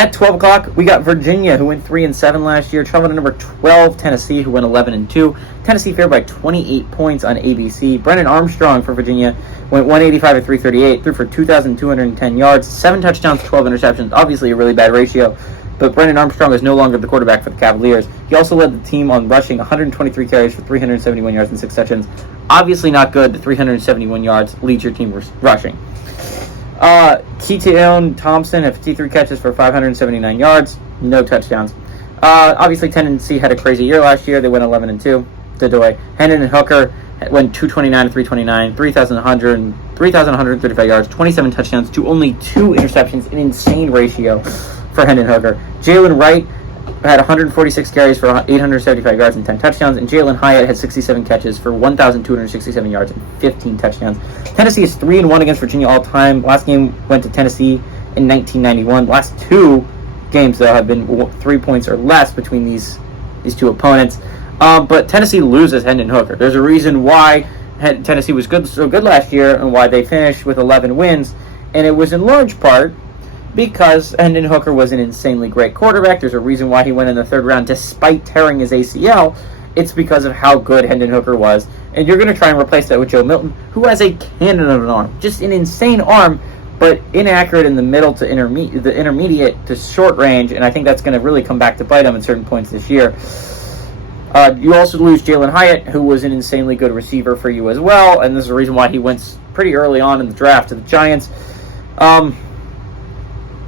At 12 o'clock, we got Virginia, who went 3-7 last year, traveling to number 12, Tennessee, who went 11-2. Tennessee favored by 28 points on ABC. Brennan Armstrong for Virginia went 185 at 338, threw for 2,210 yards, 7 touchdowns, 12 interceptions. Obviously a really bad ratio, but Brennan Armstrong is no longer the quarterback for the Cavaliers. He also led the team on rushing, 123 carries for 371 yards and 6 touchdowns. Obviously not good. The 371 yards leads your team rushing. Keaton Thompson had 53 catches for 579 yards, no touchdowns. Obviously, Tennessee had a crazy year last year. They went 11-2. Dodoy. Hendon and Hooker went 229 to 329, 3,135 yards, 27 touchdowns to only 2 interceptions, an insane ratio for Hendon Hooker. Jalen Wright had 146 carries for 875 yards and 10 touchdowns, and Jalen Hyatt had 67 catches for 1,267 yards and 15 touchdowns. Tennessee is 3-1 against Virginia all time. Last game went to Tennessee in 1991. Last 2 games, though, have been 3 points or less between these 2 opponents. But Tennessee loses Hendon Hooker. There's a reason why Tennessee was so good last year and why they finished with 11 wins, and it was in large part because Hendon Hooker was an insanely great quarterback. There's a reason why he went in the 3rd round despite tearing his ACL. It's because of how good Hendon Hooker was. And you're going to try and replace that with Joe Milton, who has a cannon of an arm. Just an insane arm, but inaccurate in the middle to intermediate to short range. And I think that's going to really come back to bite him at certain points this year. You also lose Jalen Hyatt, who was an insanely good receiver for you as well. And this is the reason why he went pretty early on in the draft to the Giants.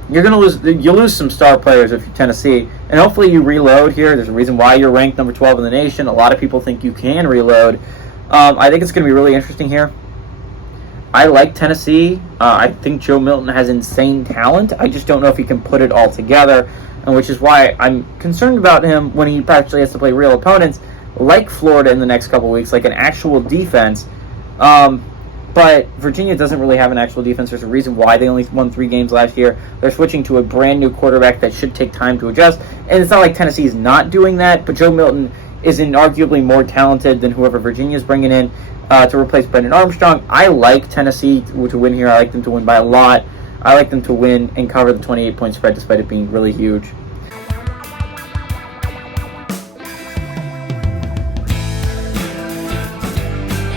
You'll lose some star players if you're Tennessee, and hopefully you reload here. There's a reason why you're ranked number 12 in the nation. A lot of people think you can reload. I think it's going to be really interesting here. I like Tennessee. I think Joe Milton has insane talent. I just don't know if he can put it all together, and which is why I'm concerned about him when he actually has to play real opponents like Florida in the next couple weeks, like an actual defense. But Virginia doesn't really have an actual defense. There's a reason why they only won 3 games last year. They're switching to a brand new quarterback that should take time to adjust. And it's not like Tennessee is not doing that, but Joe Milton is inarguably more talented than whoever Virginia is bringing in to replace Brennan Armstrong. I like Tennessee to win here. I like them to win by a lot. I like them to win and cover the 28-point spread despite it being really huge.